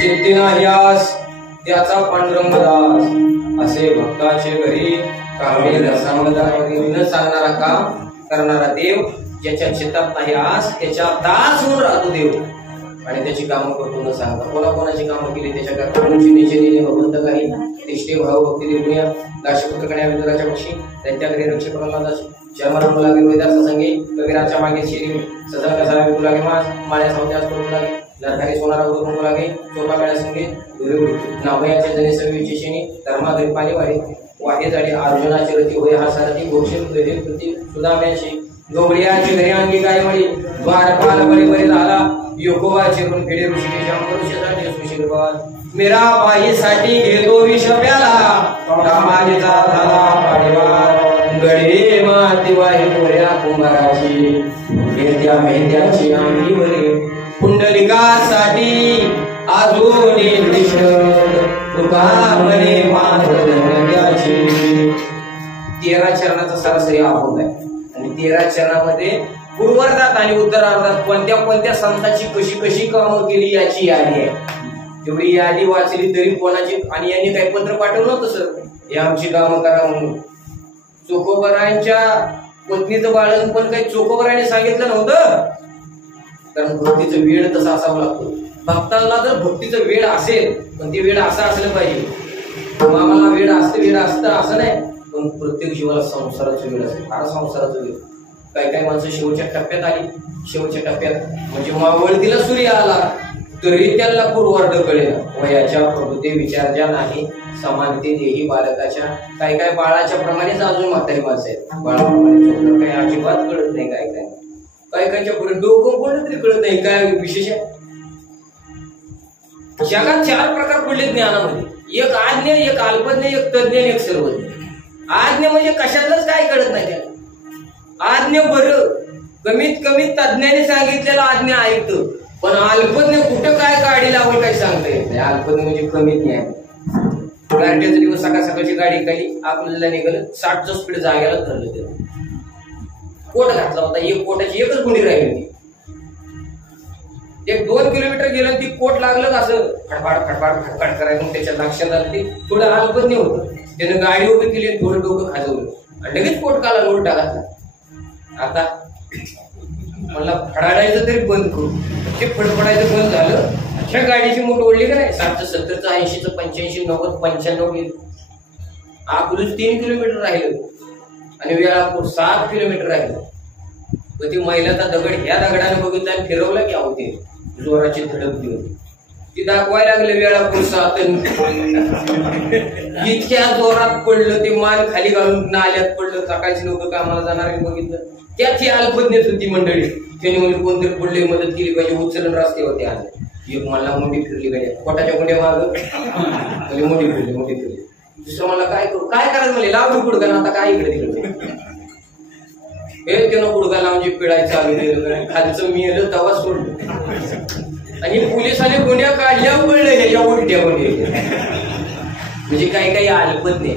चित्तीना यास त्याचा पांडुरंग दास असे भक्ताचे घरी कामे रसांगदारी न सांगणारा काम करणारा देव, ज्याच्या चित्तात नाही आस त्याच्या दास होऊन राहतो देव आणि त्याची कामं करतो न सांगता. कोणाकोणाची कामं केली त्याच्या निचे भगवंत काही तिष्ठे भाव भक्ती निर्णय दाशपुत्र कन्या विदुराच्या पक्षी त्यांच्याकडे रक्षक प्रल्हादास शर्मा लागे वेदास संगे कबीराच्या मागे शिरी सदा कसा विकू लागे माळ्या सावत्यास करू लागे नरहरी सोनारा उदरून लागे चोपा मेळा संगे दुरे नामयाच्या जने सवीची शिणी धर्माधरी पाणी वाहे झाडे अर्जुनाची रती होय हा सारथी घोषित कृती सुदाम्याची गवळियाची घरी अंगी काय म्हणी द्वारपाल बरे बरे झाला योगोवा चिरून फिरे ऋषिकेश अमृषासाठी सुशीलवाद मेरा बाईसाठी घेतो विष प्याला कामाजीचा झाला पाडीवार गडे माती वाही पोऱ्या कुंभाराची घेत्या मेंद्याची अंगी बरे पुंडलिकासाठी अजून तुका म्हणे माधवची 13 चरणाचा सरासरी अभंग आहे आणि 13 चरणामध्ये पूर्वार्धात आणि उत्तरार्धात कोणत्या कोणत्या संतांची कशी कशी कामं केली याची यादी आहे. तेवढी यादी वाचली तरी कोणाची आणि यांनी काही पत्र पाठवलं होतं सर हे आमची कामं करा म्हणून. चोखोबरांच्या पत्नीचं बाळण पण काही चोखोबराने सांगितलं नव्हतं, कारण भक्तीचं वेळ तसा असावा लागतो. भक्तांना जर भक्तीचं वेळ असेल पण ते वेळ असं असलं पाहिजे. आम्हाला वेळ असतं असं नाही, पण प्रत्येक जीवाला संसाराचं वेळ असेल. फार संसाराचं वेळ. काही काही माणसं शेवटच्या टप्प्यात आली, शेवटच्या टप्प्यात म्हणजे मावळतीला सूर्य आला तरी त्याला पूर्वार्ध कळेना. वयाच्या प्रभुते विचार ज्या नाही समानते देही बालकाच्या. काही काय बाळाच्या प्रमाणेच अजून म्हातारी माणसं आहेत. बाळाप्रमाणे काही अजिबात कळत नाही. काही काहीच्या पुढे डोकं कोणतं तरी कळत नाही. काय विशेष आहे जगात 4 प्रकार पडले ज्ञानामध्ये. एक आज्ञा, एक अल्पज्ञ, एक तज्ञ, एक सर्वज्ञ. आज्ञा म्हणजे कशातलंच काय कळत नाही त्याला. आज्ञा बरं कमीत कमी तज्ञाने सांगितलेलं आज्ञा ऐकतं, पण अल्पज्ञ कुठं काय गाडी लावून काही सांगता येत नाही. अल्पज्ञ म्हणजे कमीत ज्ञान. गारट्याचा दिवस सकाळ सकाळची गाडी खाली आपल्याला निघालं 60चं स्पीड जाग्याला धरलं त्याला. कोट घातला होता, एक कोटाची एकच गुंडी राहिली होती. 1-2 किलोमीटर गेलं ती कोट लागलं असं फडफाड फडफाड फडफाड करायचं. मग त्याच्या लक्षात आलं ते थोडं अल्पज्ञ होतं. त्यानं गाडी उभी केली, थोडं डोकं खाजवलं आणि लगेच कोट काला उलटा घातला. आता मला फडाडायचं तरी बंद करू. ते फडफडायचं बंद झालं. अशा गाडीची मूठ ओढली का नाही 60चं 70चं 80चं 85 90 95 गेलं. अकलूज 3 किलोमीटर राहिलं आणि वेळापूर 7 किलोमीटर राहिलं. मग ती महिलाचा दगड ह्या दगडाने बघितला आणि फिरवला की आहो ते जोराची धडक देऊन ती दाखवायला लागले वेळापूर 7. इतक्या जोरात पडलं ते मान खाली घालून नाल्यात पडलं. सकाळची लोक कामाला जाणार बघितलं. त्यात ही अल्पज्ञ होती मंडळी. त्यांनी म्हणजे कोणतरी पडले मदत केली पाहिजे. उचलून रस्त्यावरती आले. एक मला मोठी फिरली पाहिजे पोटाच्या गुंड्या माग मोठी फिरली. दुसरं मला काय करायचं म्हणजे लावली गुडघा. आता काय इकडे तिकडे हे त्यानं गुडघा लावून जी पिळायचं चालू केलं. खालचं मी आलं तेव्हा सोडलं आणि पोलिसांनी गुन्ह्या काढल्या पडले ह्याच्या उलट्या गुन्हे. म्हणजे काही अल्पज्ञ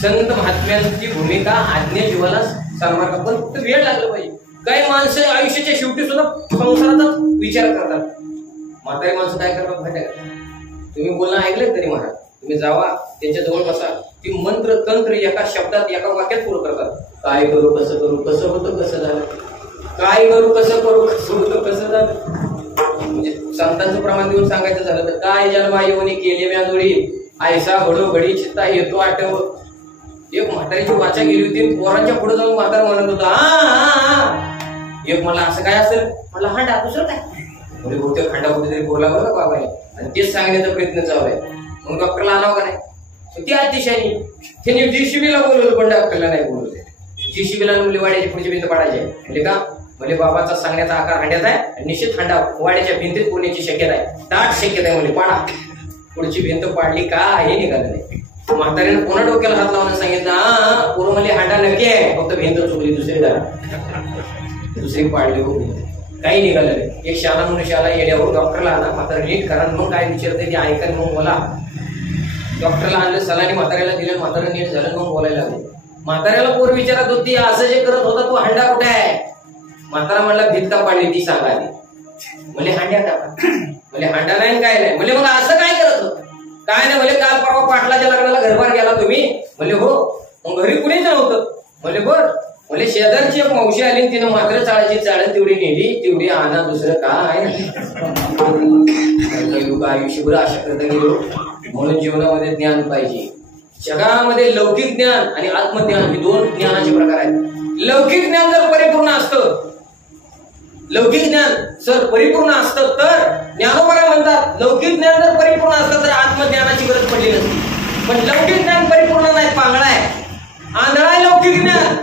संत महात्म्यांची भूमिका आज्ञा जीवाला सांगणार. पण फक्त वेळ लागला पाहिजे. काही माणसं आयुष्याच्या शेवटी सुद्धा संसाराचा विचार करतात. म्हातारी माणसं काय करतात माहिती आहे का? तुम्ही बोलणं ऐकलं तरी म्हणा, तुम्ही जावा त्यांच्या जवळ बसा. ती मंत्र तंत्र एका शब्दात एका वाक्यात पूर्ण करतात. काय करू कसं करू कसं होतं कसं झालं, काय करू कसं करू कसं होतं कसं झालं. म्हणजे संतांचं प्रमाण देऊन सांगायचं झालं तर काय जन्मा येऊनी केले व्याजोडी आयसा घडो घडी चित्ता येतो आठव. एक म्हातारीची वाचा गेली होती. पोरांच्या पुढे जाऊन म्हातारा म्हणत होता एक मला असं काय असेल म्हटलं हांडा दुसरं काय म्हणजे बहुतेक खांडा कुठेतरी बोलावं ना बाबाने आणि तेच सांगण्याचा प्रयत्न चालू आहे. मग डॉक्टरला आणावं का नाही. ती अतिशयानी त्यांनी जीसीबीला बोलवलं पण डॉक्टरला नाही बोलवलं. जीसीबीला मुली वाड्याची पुढची भिंत पाडायची आहे म्हणजे का म्हणजे बाबाचा सांगण्याचा आकार हांड्याचा आहे आणि निश्चित हांडा वाड्याच्या भिंतीत पोहण्याची शक्यता आहे. दाट शक्यता आहे म्हणजे पाडा. पुढची भिंत पाडली का हे निघालं नाही. म्हाताऱ्याने पुन्हा डोक्याला हात लावून सांगितलं पूर्व म्हणजे हांडा नक्की आहे फक्त भिंत चुकली दुसरी पाडली हो काही निघालं नाही. एक शाला मनुष्याला येण्यावर डॉक्टरला आणा म्हातारा नीट करा मग काय विचारते ते ऐका मग बोला. डॉक्टरला आणलं सलानी म्हाताऱ्याला दिलं. म्हातारा नीट झालं मग बोलायला लागले. म्हाताऱ्याला पोर विचारत होती असं जे करत होता तू हांडा कुठे आहे. म्हातारा म्हणला भिंत का पाडली ती सांगा आधी. म्हणजे हांड्या टाका म्हणजे हांडा नाही काय नाही म्हणजे मग असं काय काय नाही म्हणले, काल परवा पाटलाच्या लग्नाला घरबार गेला तुम्ही? म्हणले हो. मग घरी कुणीच नव्हतं? म्हणले बर. म्हणले शेजारची एक मावशी आली, तिनं मात्र चाळायची चाळण तेवढी नेली, तेवढी आणा, दुसरं काय. आयुष्यभर अशा करता गेलो. म्हणून जीवनामध्ये ज्ञान पाहिजे. जगामध्ये लौकिक ज्ञान आणि आत्मज्ञान हे दोन ज्ञानाचे प्रकार आहेत. लौकिक ज्ञान जर परिपूर्ण असतं, लौकिक ज्ञान जर परिपूर्ण असतं तर ज्ञानोबा म्हणतात, लौकिक ज्ञान जर परिपूर्ण असतं तर आत्मज्ञानाची गरज पडली नसती. पण लौकिक ज्ञान परिपूर्ण नाही, पांगळा आहे, आंधळा आहे लौकिक ज्ञान.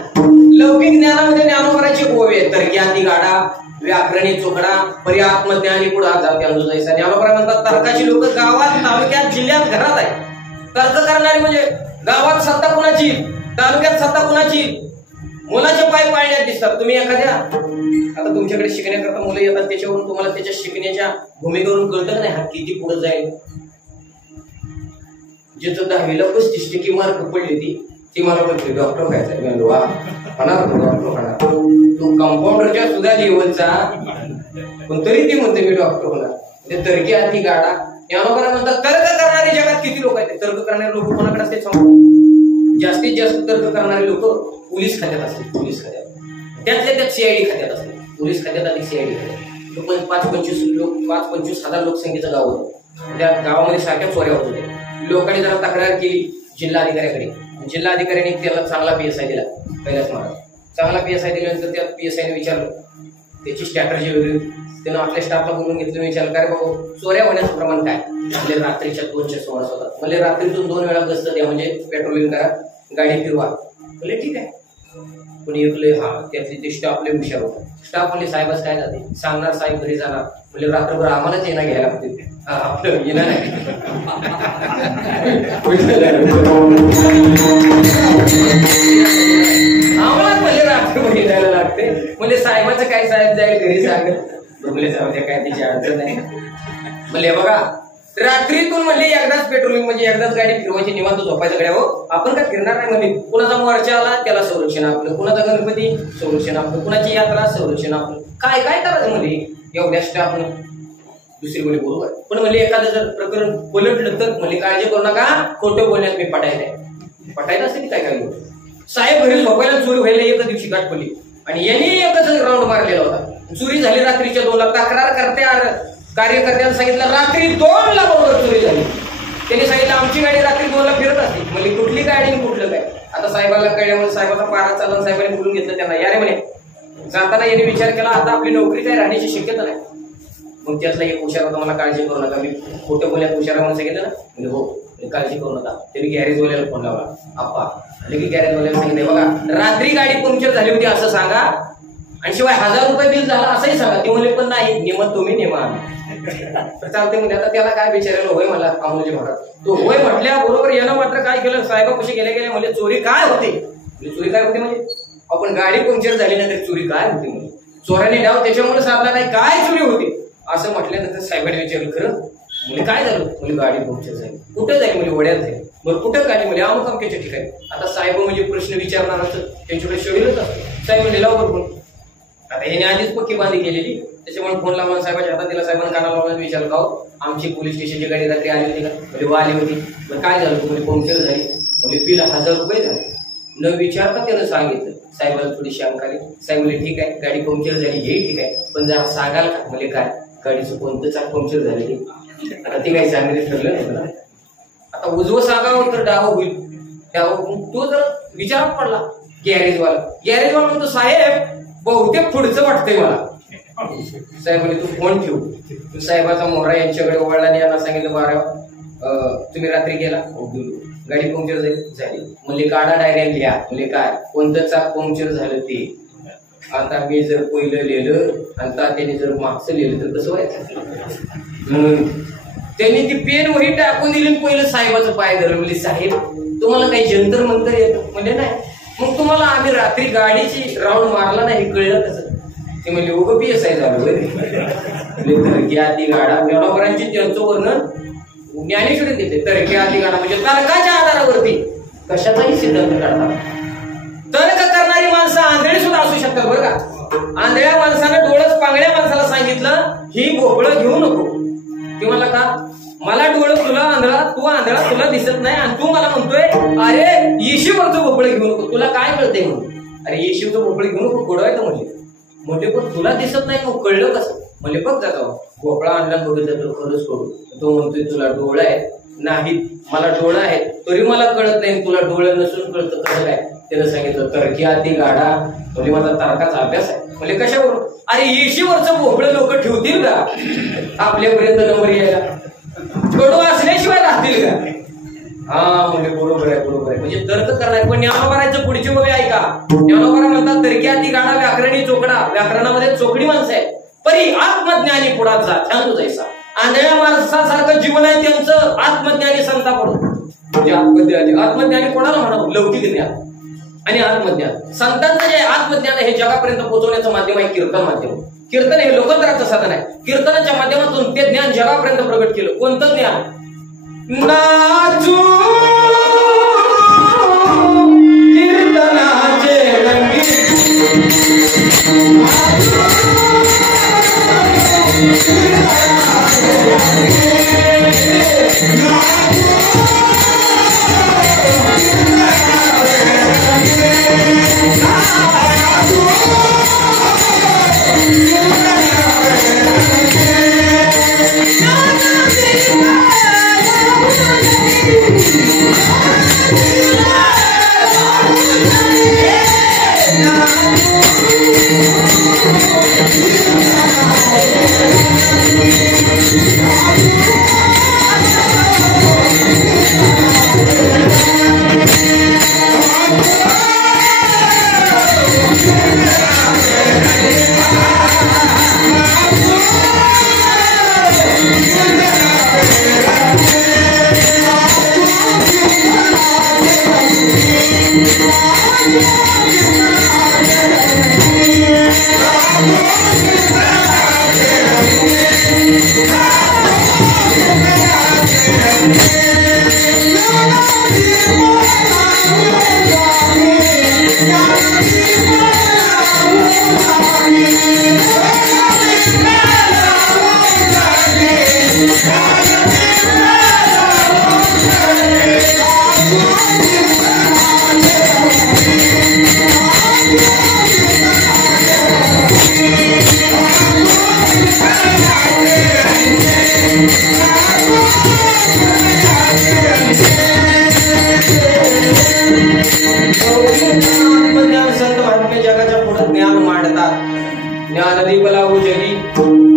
लौकिक ज्ञानामध्ये ज्ञानोबराची गोवे तर्क्याती गाडा, व्याकरणी चोकडा, परी आत्मज्ञानी पुढे जाते अंजुजायचा. ज्ञानोबरा म्हणतात, तर्काची लोक गावात, तालुक्यात, जिल्ह्यात, घरात आहे. तर्क करणारी म्हणजे गावात सत्ता कुणाची, तालुक्यात सत्ता कुणाची, मुलाचे पाय पाळण्यात दिसतात. तुम्ही एखाद्या, आता तुमच्याकडे शिकण्याकरता मुलं येतात, त्याच्यावरून तुम्हाला त्याच्या शिकण्याच्या भूमिकेवरून कळतं का नाही हा किती पुढे जाईल. जिथं 10वीला 35% मार्क पडली ती मला म्हणते डॉक्टर व्हायचा. डॉक्टर होणार. तो कंपाऊंडरच्या सुद्धा लेवलचा, पण तरी ती म्हणते मी डॉक्टर होणार. ते तर्की आधी गाडा. ज्ञानोबा म्हणतात, तर्क करणारे जगात किती लोक आहेत? तर्क करणारे लोक कोणाकडे असते सांगू? जास्तीत जास्त तर्क करणारे लोक पोलीस खात्यात असते. पोलीस खात्यात, त्यातल्या त्यात CID खात्यात असते. पोलीस खात्यात अधिक CID खात्यात. 5-25 हजार लोकसंख्येचं गाव होतं. त्या गावामध्ये सारख्या चोऱ्या होत होत्या. लोकांनी जरा तक्रार केली जिल्हाधिकाऱ्याकडे. जिल्हाधिकाऱ्यांनी त्याला चांगला PSI दिला. कैलास महाराज चांगला PSI दिल्यानंतर त्या PSIने विचारलं, त्याची स्ट्रॅटर्जी वेगळी. त्यानं आपल्या स्टाफला बोलून घेतलं, विचारलं काय बाबा चोऱ्या होण्याचं प्रमाण काय? म्हणजे रात्रीच्या 2च्या सुमारास होतात. म्हणजे रात्रीतून 2 वेळा गस्त द्या, म्हणजे पेट्रोलिंग करा, गाडी फिरवा. म्हणजे ठीक आहे. पण एकले त्यातले ते स्टाफले हुशार होता. स्टाफ म्हणजे साहेबच काय जाते सांगणार, साहेब घरी जाणार, म्हणजे रात्रभर आम्हालाच येणं घ्यायला लागते. आपलं येणार नाही. आम्हालाच म्हणजे रात्रभर येणायला लागते. म्हणजे साहेबाचं काय, साहेब जाईल घरी सांगत डोबले जाऊ द्या, काय त्याची अडचण नाही. म्हणजे बघा रात्रीतून म्हणजे एकदाच पेट्रोलिंग, म्हणजे एकदाच गाडी फिरवायची, निवांत झोपायचं गड्या. हो आपण काय फिरणार नाही. म्हणजे कुणाचा मोर्चा आला त्याला संरक्षण आपलं, कुणाचा गणपती संरक्षण आपलं, कुणाची यात्रा संरक्षण आपलं. काय काय करायचं म्हणजे एवढ्या स्टाफनं. दुसरी म्हणजे बरोबर, पण म्हणजे एखादं जर प्रकरण पलटलं तर म्हणजे काळजी करू नका, खोटं बोलण्यात मी पटायला असते की काय काय. साहेब घरी झोपायला चोरी व्हायला एका दिवशी गाठ पडली आणि यांनी एकच राऊंड मारलेला होता. चोरी झाली रात्रीच्या 2ला. तक्रार कार्यकर्त्यांना सांगितलं रात्री 2ला बरोबर चोरी झाली. त्यांनी सांगितलं आमची गाडी रात्री 2ला फिरत असते. म्हणजे कुठली गाडी कुठलं काय. आता साहेबाला कळल्यामुळे साहेबाचा पारा चालला, साहेबांनी बोलून घेतलं त्यांना. यारे म्हणे जाताना यांनी विचार केला आता आपली नोकरी काय राहण्याची शक्यता नाही. मग त्यातला एक हुशार होता, मला काळजी करू नका, मी खोटं बोलण्यात हुशार म्हणून सांगितलं ना. म्हणजे हो काळजी करू नका. त्यांनी गॅरेजवाल्याला फोन लावला. आप्पा लगेच गॅरेजवाल्याला सांगितलं बघा रात्री गाडी पंक्चर झाली होती असं सांगा, आणि शिवाय 1000 रुपये बिल झाला असंही सांगा. ते म्हणले पण नाही, नेमत तुम्ही नेमा चालते म्हणजे. आता त्याला काय विचारायला होय मला अमोलजी म्हणतात. तो होय म्हटल्या बरोबर यानं मात्र काय केलं, साहेबापाशी गेल्या म्हणजे चोरी काय होते. चोरी काय होते म्हणजे आपण गाडी पंक्चर झाली नाही तर चोरी काय होती. म्हणजे चोराने डाव त्याच्यामुळे साधला नाही, काय चोरी होती असं म्हटल्यानंतर साहेबांनी विचारलं खरं म्हणजे काय झालं. म्हणजे गाडी पंक्चर झाली. कुठं जाईल म्हणजे वड्यात जाईल. बरं कुठं काय म्हणजे अमुक अमक्याच्या ठिकाणी. आता साहेब म्हणजे प्रश्न विचारणार असं त्यांच्याकडे शोधलंच असतं. साहेब म्हणजे लावकर फोन. आता याने आधीच पक्की बांधी केलेली, त्याच्यामुळे फोन लावून साहेबाच्या हातात दिला. साहेबांना कानाला लावून विचारलं का आमची पोलीस स्टेशनची गाडी रात्री आली होती का. म्हणजे आली होती. काय झालं म्हणजे पंक्चर झाली. म्हणजे बिल 1000 रुपये झाले. न विचारता त्यानं सांगितलं. साहेबाला थोडी शंका आली. साहेब म्हणजे ठीक आहे गाडी पंक्चर झाली हे ठीक आहे, पण जरा सांगाल का म्हणजे काय गाडीचं कोणतं चाक पंक्चर झाले. आता ते काही चांगले ठरलं नाही मला. आता उजवं सांगावं तर डावं होईल. तो जर विचारात पडला गॅरेजवाला म्हणतो साहेब बहुतेक पुढचं वाटतंय मला. साहेब म्हणजे तू फोन ठेवू. साहेबाचा मोहरा यांच्याकडे ओळला आणि यांना सांगितलं बरं तुम्ही रात्री गेला गाडी पंक्चर झाली. म्हणजे काढा डायऱ्या लिहा. म्हणजे काय कोणतं चाक पंक्चर झालं ते. आता मी जर पहिलं लिहिलं आणि त्याने जर मागचं लिहिलं तर कसं व्हायचं. त्यांनी ती पेन वही टाकून दिली. पहिलं साहेबाचं पाय धरलं. म्हणजे साहेब तुम्हाला काही जंतर मंतर येतं म्हणजे नाही. मग तुम्हाला आम्ही रात्री गाडीची राऊंड मारला नाही कळलं कसं. ते म्हणजे उगं PSI झालं. तर्की आधी गाडा ज्ञानोबरांची त्यांचं वर्णन ज्ञानेश्वरी देते. तर्की आधी गाडा म्हणजे तर्काच्या आधारावरती कशाचाही सिद्धांत काढतात. तर्क करणारी माणसं आंधळी सुद्धा असू शकतात बरं का. आंधळ्या माणसानं डोळस पांगळ्या माणसाला सांगितलं ही भोपळं घेऊ नको. ते मला का मला डोळं तुला आंधळा, तू आंधळा, तुला दिसत नाही आणि तू मला म्हणतोय अरे येशीवरचं भोपळं घेऊ नको, तुला काय कळतंय म्हणून. अरे येशीवचं भोपळं घेऊ नको, गोडवायचं म्हणजे पण तुला दिसत नाही मग कळलं कसं म्हणजे बघ जाता भोपळा आणला बघितलं तर खरंच करू. तो म्हणतोय तुला डोळं आहे नाही, मला डोळं आहे तरी मला कळत नाही, तुला डोळं नसून कळतं कसं काय. त्यानं सांगितलं तर्की आधी गाडा, म्हणजे माझा तर्काचा अभ्यास आहे. म्हणजे कशावरून, अरे येशीवरचं भोपळं लोक ठेवतील का आपल्यापर्यंत नंबर यायला, कडू असल्याशिवाय राहतील का. हा म्हणजे बरोबर आहे बरोबर आहे, म्हणजे तर्क करणार. पण ज्ञानोबारायचं पुढची बघूया ऐका. ज्ञानोबारा म्हणतात तर्की आधी गाडा व्याकरणी चोकडा, व्याकरणामध्ये चोकडी माणसं आहे परी आत्मज्ञानी पुढात जा छान जायचा. आंधळ्या माणसासारखं जीवन आहे त्यांचं, आत्मज्ञानी संता पडतो. म्हणजे आत्मज्ञानी कोणाला म्हणावं, लौकिक ज्ञान आणि आत्मज्ञान. संतांचं जे आत्मज्ञान हे जगापर्यंत पोहोचवण्याचं माध्यम आहे कीर्तन माध्यम. कीर्तन हे लोकोत्तराचं साधन आहे. कीर्तनाच्या माध्यमातून ते ज्ञान जगापर्यंत प्रगट केलं. कोणतं ज्ञान,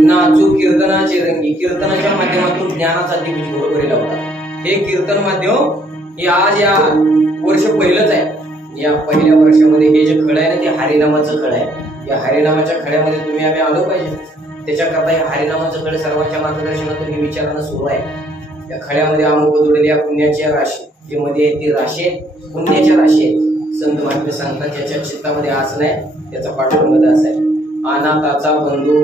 नाचू कीर्तनाचे रंगी कीर्तनाच्या माध्यमातून ज्ञानाचा दिवस बरोबर लावतात. हे कीर्तन माध्यम हे आज या वर्ष पहिलंच आहे. या पहिल्या वर्षामध्ये हे जे खळ आहे ना ते हरिनामाचं खळ आहे. या हरिनामाच्या खळ्यामध्ये तुम्ही आम्ही आलो पाहिजे. त्याच्याकरता हे हरिनामाचं खळ सर्वांच्या मार्गदर्शनातून हे विचारणं सुरू आहे. या खळ्यामध्ये अमुक जोडलेल्या पुण्याच्या राशी जे मध्ये आहे ती राशी पुण्याच्या राशी आहे. संत महात्मे सांगतात ज्याच्या चित्तामध्ये आस नाही त्याचा पाठोमध्ये असा आहे. अनाथाचा बंधू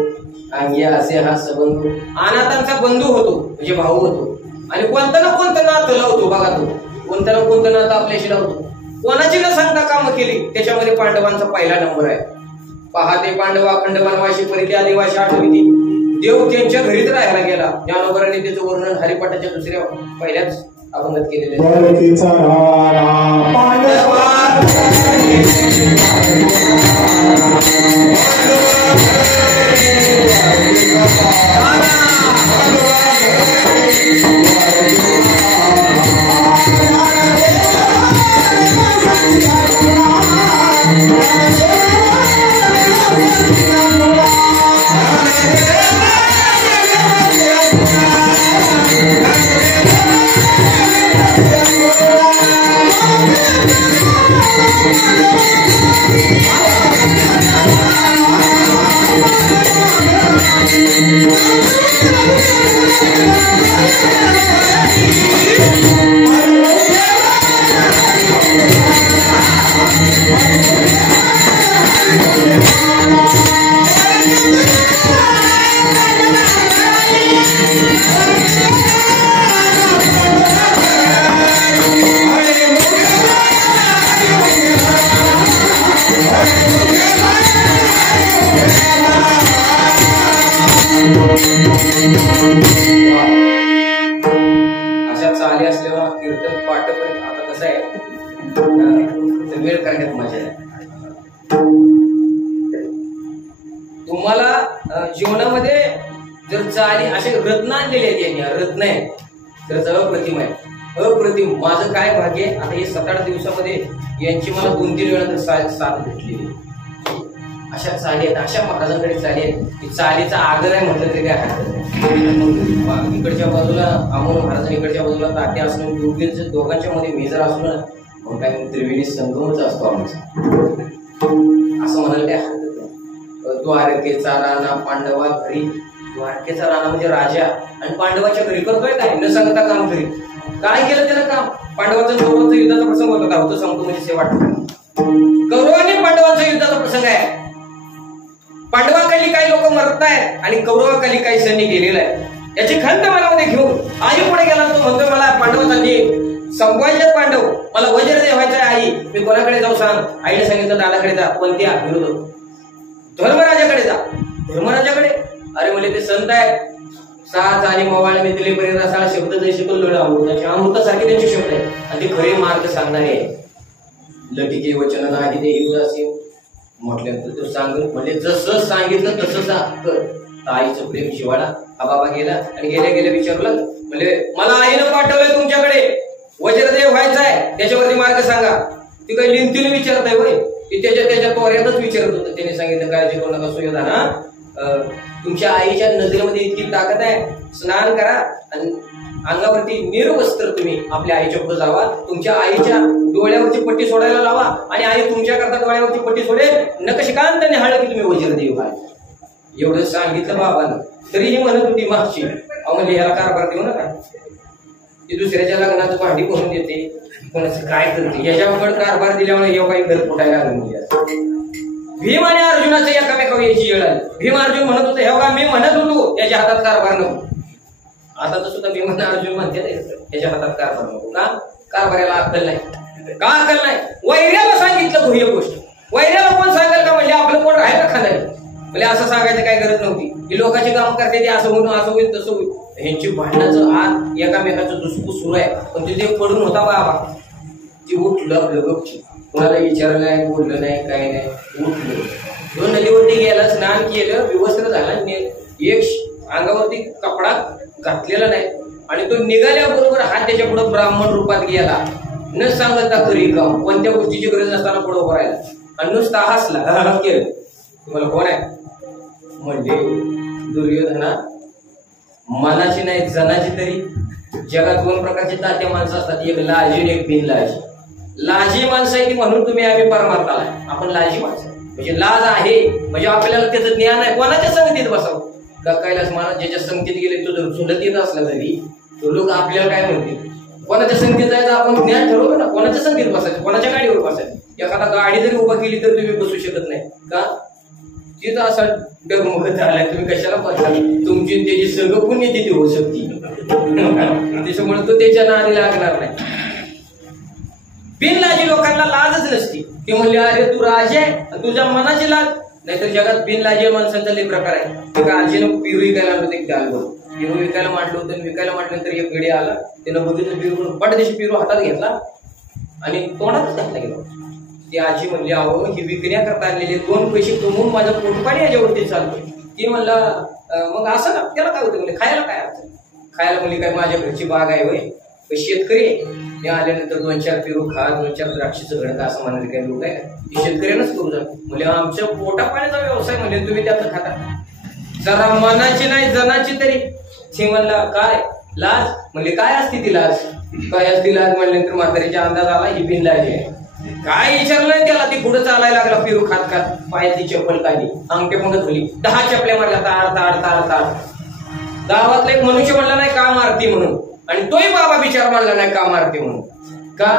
अंगी असे हा सबंधू. अनाथांचा बंधू होतो म्हणजे भाऊ होतो आणि कोणतं ना कोणतं नातं लावतो. बघा तो कोणतं ना कोणतं नातं आपल्याशी लावतो. कोणाची न सांगता कामं केली त्याच्यामध्ये पांडवांचा पहिला नंबर आहे. पहाते पांडवा अखंड वनवाशी परिते आदिवासी आठविती. देव त्यांच्या घरीच राहायला गेला. ज्ञानोबारांनी त्याचं वर्णन हरिपाठाच्या दुसऱ्या पहिल्याच अभंगात केलेले Thank you. अशा चाली असल्यावर कीर्तन पाठपर्यंत आता कसं आहे वेळ करण्यात मजा आहे. तुम्हाला जीवनामध्ये जर चाली असे रत्न आणलेले आहेत यांनी, रत्न आहे तर अप्रतिम आहे, अप्रतिम. माझं काय भाग्य आहे, आता हे 7-8 दिवसामध्ये यांची मला 2-3 वेळा तर साथ भेटलेली. अशा चाली आहेत, अशा महाराजांकडे चाली आहेत. चालीचा आदर आहे म्हटलं तरी काय हरकत नाही. इकडच्या बाजूला अमोल महाराज, इकडच्या बाजूला तात्या असणं, दोघांच्या मध्ये मेजर असू ना, मग काय त्रिवेणी संगमच असतो आमचा, असं म्हणायला काय हरकत नाही. द्वारकेचा राणा पांडवा घरी, द्वारकेचा राणा म्हणजे राजा आणि पांडवाच्या घरी करतोय काय, न सांगता काम घरी. काय केलं त्यानं काम? पांडवाचा कौरवांचा युद्धाचा प्रसंग होता का, होतं सांगतो म्हणजे से वाटतं. कौरवांनी पांडवांचा युद्धाचा प्रसंग आहे. पांडवाखाली काही लोक मरत आहेत आणि कौरवाखाली काही सैन्य गेलेला आहे, याची खंत मनामध्ये घेऊन आई पुढे गेला. तो म्हणतोय मला पांडवांसाठी संपवायचे पांडव, मला वज्र देवायचा आहे आई, मी कोणाकडे जाऊ सांग. आईने सांगितलं दादाकडे जा. कोणत्या? विरोध धर्मराजाकडे जा. धर्मराजाकडे? अरे म्हणजे ते संत आहेत, साथ आणि मवाळ मित्रले पर्यंत असा शब्द जे शिकवलं अमृतासारखे त्यांचे शब्द आहेत आणि ते खरे मार्ग सांगणारे आहे. लटिके वचन नाही ते युद्धासी म्हटल्यानंतर तो सांगून म्हणजे जसं सांगितलं तसं कर. आईचं प्रेम शिवाडा. हा बाबा गेला आणि गेल्या गेल्या विचारलं, म्हणजे मला आईनं पाठवलंय तुमच्याकडे, वज्रदेव व्हायचा आहे, त्याच्यावरती मार्ग सांगा. ती काही लिंतीने विचारत आहे होय, ती त्याच्या तोऱ्यातच विचारत होतं. त्याने सांगितलं काळजी करू नका सुयोधना, तुमच्या आईच्या नजरेमध्ये इतकी ताकद आहे, स्नान करा आणि अंगावरती निर्वस्त्र तुम्ही आपल्या आईच्या पुढे जावा, तुमच्या आईच्या डोळ्यावरची पट्टी सोडायला लावा आणि आई तुमच्याकरता डोळ्यावरची पट्टी सोडेल, नकशिकांत निहाळ की तुम्ही वज्रदेव व्हाल. एवढं सांगितलं बाबांना. तरीही म्हणत होती मागची, म्हणजे ह्याला कारभार देऊ नका, ती दुसऱ्याच्या लग्नाचं भांडी करून देते, कोणाचं काय करते, याच्यावर कारभार दिल्यामुळे हे काही घर फुटायला लागलं. भीम आणि अर्जुनाचं एकामेकावर यायची वेळ आली. भीम अर्जुन म्हणत होते, हे बघा मी म्हणत होतो याच्या हातात कारभार नको. आता तर सुद्धा भीम आणि अर्जुन म्हणते याच्या हातात कारभार नको. का? कारभाराला अक्कल नाही. का अक्कल नाही? वैर्याला सांगितलं गुह्य गोष्ट. वैर्याला कोण सांगेल का म्हणजे आपलं कोण आहे का खांदा, म्हणजे असं सांगायचं काही गरज नव्हती. ही लोकांची कामं करते, ते असं होईल असं होईल तसं होईल. ह्यांची भांडणाचं आत एकामेकाचं दुसपूस सुरू आहे. पण तिथे पडून होता बाबा, ती उठलं आपलं गपची, कोणाला विचारलं नाही, बोललं नाही, काही नाही, उठलं. तो नदीवरती गेला, स्नान केलं, विवस्त्र झाला, एक अंगावरती कपडा घातलेला नाही आणि तो निघाल्याबरोबर हा त्याच्या पुढे ब्राह्मण रूपात गेला, न सांगता खरी काम, कोणत्या गोष्टीची गरज नसताना पुढे उभं राहिला आणि नुसता हसला. केलं तुम्हाला कोण आहे म्हणजे दुर्योधना, मनाची नाही जनाची. तरी जगात 2 प्रकारचे तात्या माणसं असतात, एक लाजी आणि एक बिनलाजी. लाजी माणसं आहे ती म्हणून तुम्ही आम्ही परमार्थाला आहे, आपण लाजी माणसं म्हणजे लाज आहे म्हणजे आपल्याला त्याचं ज्ञान आहे. कोणाच्या संगतीत बसावं का? कैलास महाराज ज्याच्या संगतीत गेले तो जर सुलत येत असला तरी तो लोक आपल्याला काय म्हणतील, कोणाच्या संगतीत जायचं आपण ज्ञान ठरवलं ना, कोणाच्या संगतीत बसायचं, कोणाच्या गाडीवर बसायचं. एखादा गाडी जरी उभा केली तर तुम्ही बसू शकत नाही का? तिथं असा डगमग झालाय, तुम्ही कशाला बसता? तुमची त्याची सगळं पुण्य तिथे होऊ शकते, त्याच्यामुळे तो त्याच्या नादी लागणार नाही. बिनलाजी लोकांना लाजच नसती. ते म्हणले अरे तू राजा आहे, तुझ्या मनाची लाज. नाहीतर जगात बिनलाजी माणसांचा लई प्रकार आहे. एका आजीनं पिरू विकायला आणलं होतं, त्याला पिरू विकायला मांडलं होतं. विकायला मांडल्यानंतर एक गडी आला, त्यानं बघितलं पिरू, पटदेशी पिरू हातात घेतला आणि तोंडातच घातला गेला. ती आजी म्हणली अहो ही विकण्याकरता आणलेले 2 पैसे कमवून माझं पोटपाणी याच्यावरती चालतोय. ती म्हणला मग असं ना, त्याला काय होतं म्हणजे खायला काय अडचण? खायला म्हणली काय माझ्या घरची बाग आहे होय, शेतकरी मी आल्यानंतर 2-4 पेरू खा, 2-4 द्राक्षीचं घडका असं म्हणाले काही लोक आहे, शेतकऱ्यांनाच करू जा म्हणजे आमच्या पोटा पाण्याचा व्यवसाय म्हणजे तुम्ही त्यातलं खाता. जरा मनाची नाही जनाची तरी. ते म्हणला काय लाज म्हणजे काय असते ती लाज? काय असती लाज म्हणल्यानंतर म्हातारीचा अंदाज आला ही बिनलाजी आहे. काय विचारलं नाही त्याला, ती पुढे चालायला लागला पेरू खात खात, पायाची चप्पल काढली, अंगठे पंगत होली, 10 चपल्या मारल्या, ताड ताड ताड ताड. गावातला एक मनुष्य म्हणला नाही का मारती म्हणून, आणि तोही बाबा विचार मानला नाही का मारते म्हणून. का?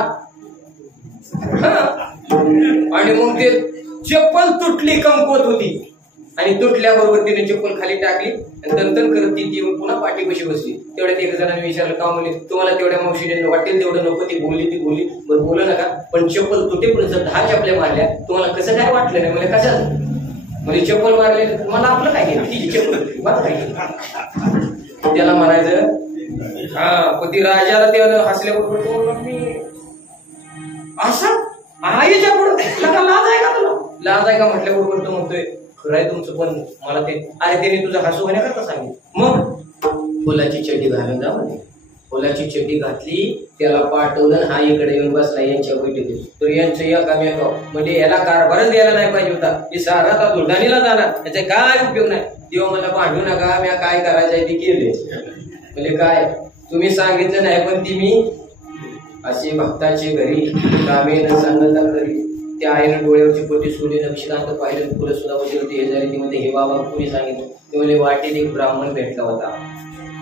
आणि मग ते चप्पल तुटली, कमकुवत होती आणि तुटल्याबरोबर तिने चप्पल खाली टाकली आणि तंतन करत ती पुन्हा पाठीपाशी बसली. तेवढ्यात एक जणांनी विचारलं का म्हणले तुम्हाला तेवढ्या मावशीने वाटेल तेवढं नको. ती बोलली बरं बोलू नका, पण चप्पल तुटेपर्यंत 10 चपल्या मारल्या तुम्हाला कसं काय वाटलं नाही? म्हणजे कशात म्हणजे चप्पल मारले मला आपलं काय केलं, तिची चप्पल मला काय केलं. त्याला म्हणायचं हा पण ती राजाला ते हसल्याबरोबर तो म्हणला, मी असं आईच्या पुढे लाज आहे का तुला? लाज आहे का म्हटल्याबरोबर तो म्हणतोय, खरं आहे तुमचं, पण मला ते अरे त्याने तुझं हसू होण्याकरता सांगितलं. मग फुलाची चड्डी घालून जा म्हणे. फुलाची चड्डी घातली, त्याला पाठवलं, हा इकडे येऊन बसला यांच्या बैठकीत. तर यांचं या काम्यागाव म्हणजे याला कारभारच द्यायला नाही पाहिजे होता, की सारा आता दुर्धानीला जाणार, त्याचा काय उपयोग नाही. देव मला भांडू नका, मी काय करायचंय ते केले. म्हणजे काय तुम्ही सांगितलं नाही, पण ती मी असे भक्ताचे घरी कामेनं सांगता घरी त्या आईनं डोळ्यावरची पोटी सोडली, नक्षकांत पाहिलं, फुलं सुद्धा होती होती. हे झाली ती म्हणते, हे बाबा कुणी सांगितलं? ते म्हणजे वाटेत एक ब्राह्मण भेटला होता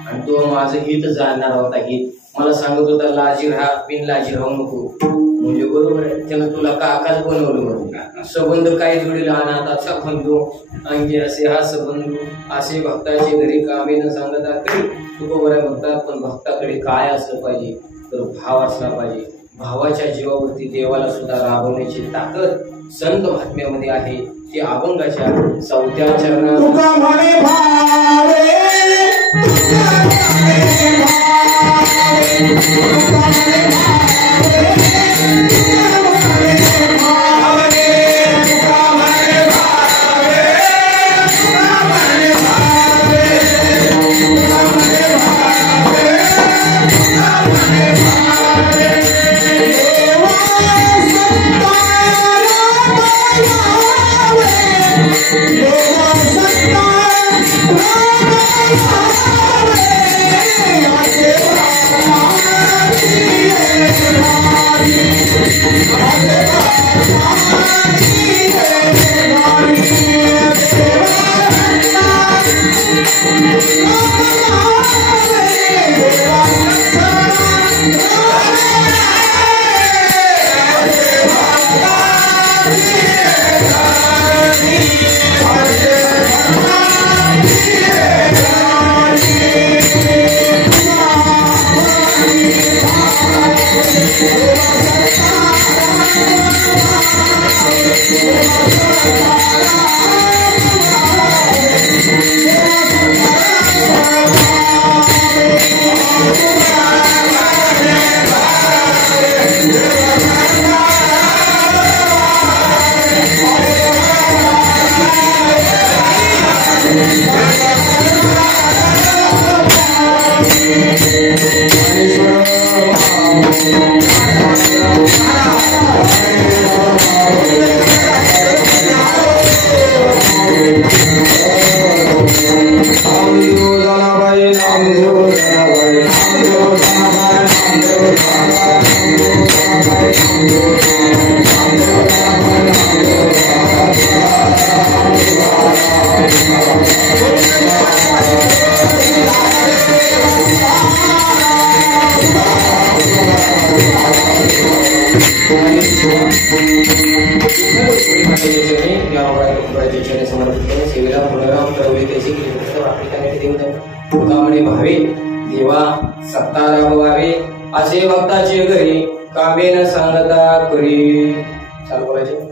आणि तो माझं हित जाणणार होता. हित मला सांगत होता, लाजी राहा, बिन लाजी राहू नको. म्हणजे बरोबर आहे, त्यानं तुला काकाच बनवलं म्हणून. संबंध काय जोडील अनाथाचा बंधू अंगी असे हा संबंध, असे भक्ताचे घरी कामेनं सांगता घरी. तू बरोबर आहे भक्तात, पण भक्ताकडे काय असलं पाहिजे तर भाव असला पाहिजे. भावाच्या जीवावरती देवाला सुद्धा राबवण्याची ताकद संत महात्म्यामध्ये आहे. ती अभंगाच्या 4थ्या चरणात भावे देवा सत्ता राबवावे असे भक्ताचे घरी कामेन सांगता करी. चालू बोलायचे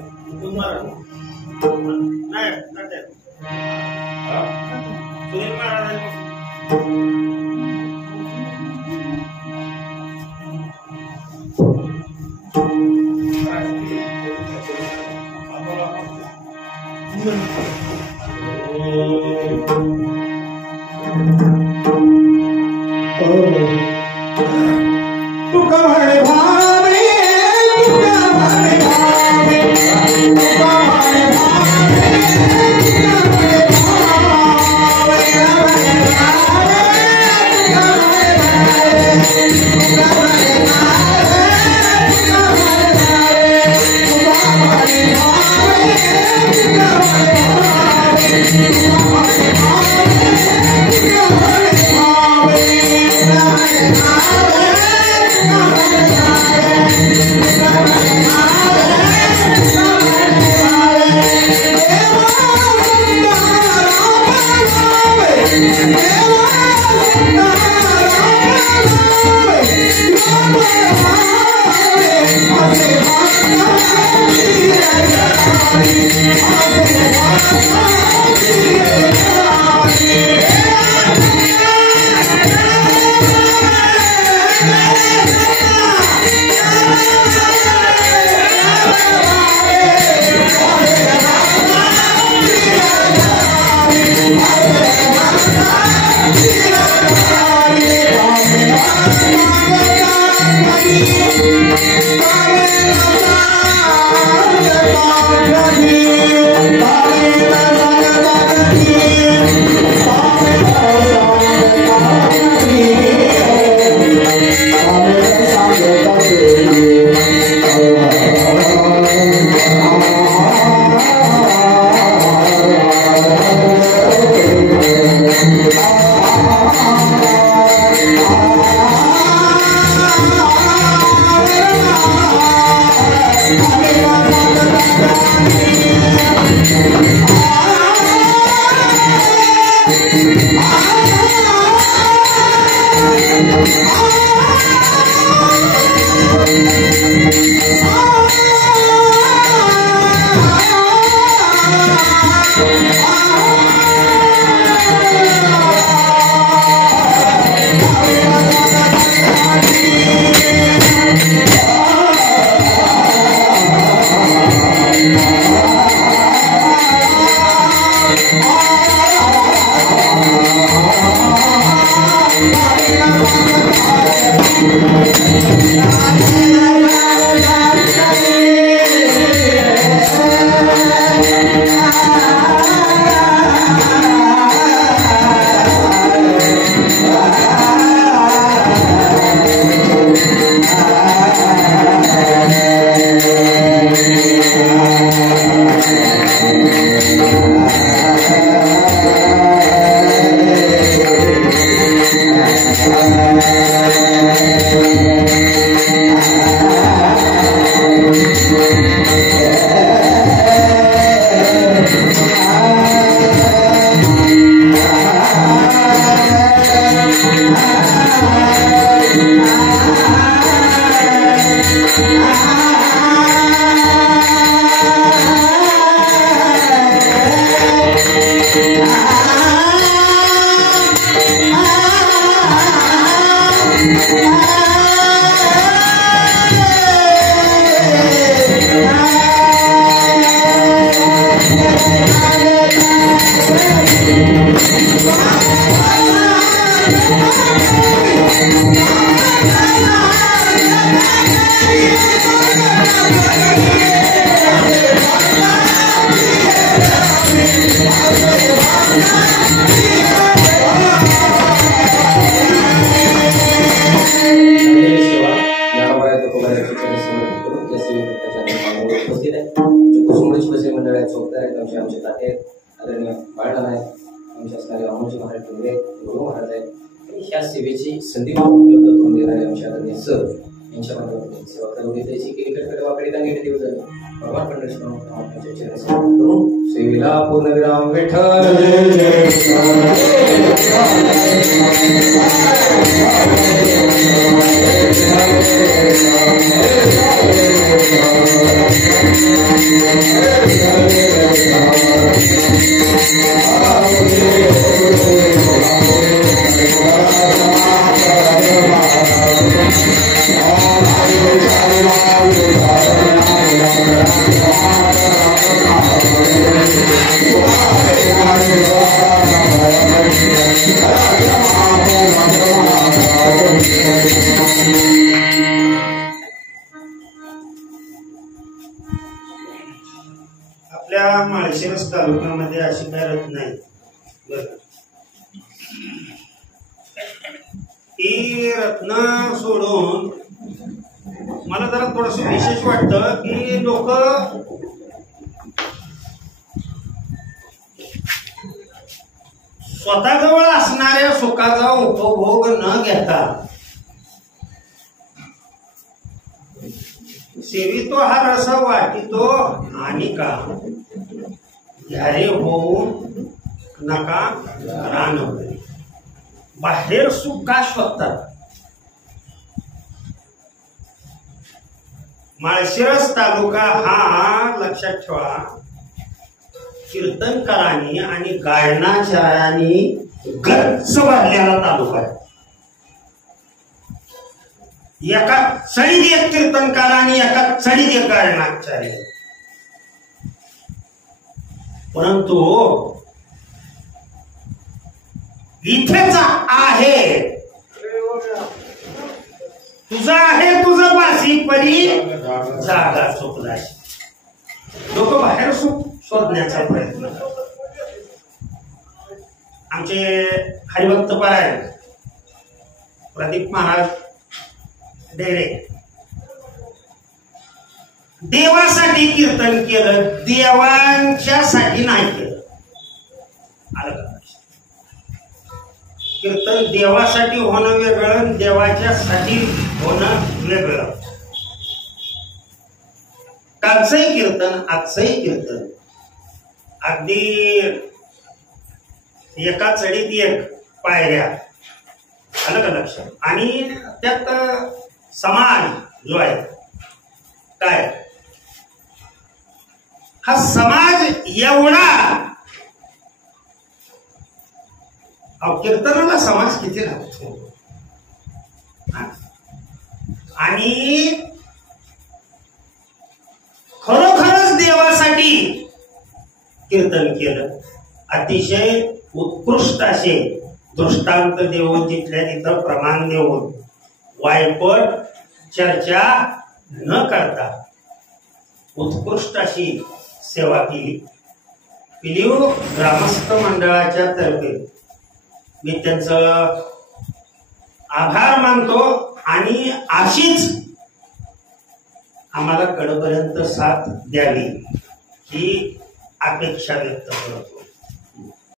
आमचे ताते आदरणीय बाळासाहेब आहेत, आमचे असणारे अमोलजी महाराज टिंगरे गुरु महाराज आहेत, ह्या सेवेची संधी उपलब्ध करून देणारे आमच्या आदरणीय सर यांच्या माध्यमातून सेवा करून द्यायची केलीकडे वाकडे त्यांनी देव झाले भगवान पंढरीच्या करून सेवेला पूर्णविराम विठ्ठल. आपल्या माळशिरस तालुक्यामध्ये अशी काय रथ नाही बरं. ही रत्न सोडून मला जरा थोडस विशेष वाटतं की लोक स्वतःजवळ असणाऱ्या सुखाचा उपभोग न घेता सेवितो हा रस वाटितो आणि का घ्यारे होऊन नका रान बाहेर सुख का शोधतात. माळशिरस तालुका हा लक्षात ठेवा कीर्तनकारांनी आणि गायनाचार्यांनी गच्च भरलेला तालुका आहे. एका चढीत एक कीर्तनकार आणि एका चढीत एक गायनाचार्य. परंतु इथेच आहे तुझा आहे तुझं पाशी परी जागा चुकलाशी. लोक बाहेर सुख शोधण्याचा प्रयत्न करतात. आमचे हरिभक्त परायण प्रदीप महाराज डेरे देवासाठी कीर्तन केलं, देवांच्यासाठी नाही केलं. आलं का? कीर्तन देवासाठी होणं वेगळं, देवाच्यासाठी होणं वेगळं. कालचंही कीर्तन आजचंही कीर्तन अगदी एका चढीत एक पायऱ्या. आलं का लक्षात? आणि त्यात समाज जो आहे काय, हा समाज एवढा, कीर्तनाला समाज किती लागतो. आणि खरोखरच देवासाठी कीर्तन केलं. अतिशय उत्कृष्ट असे दृष्टांत देऊन, तिथल्या तिथं प्रमाण देऊन, वायपट चर्चा न करता उत्कृष्ट अशी सेवा केली. पिलीव ग्रामस्थ मंडळाच्या तर्फे मी त्यांचं आभार मानतो आणि अशीच आम्हाला कडपर्यंत साथ द्यावी ही अपेक्षा व्यक्त करतो.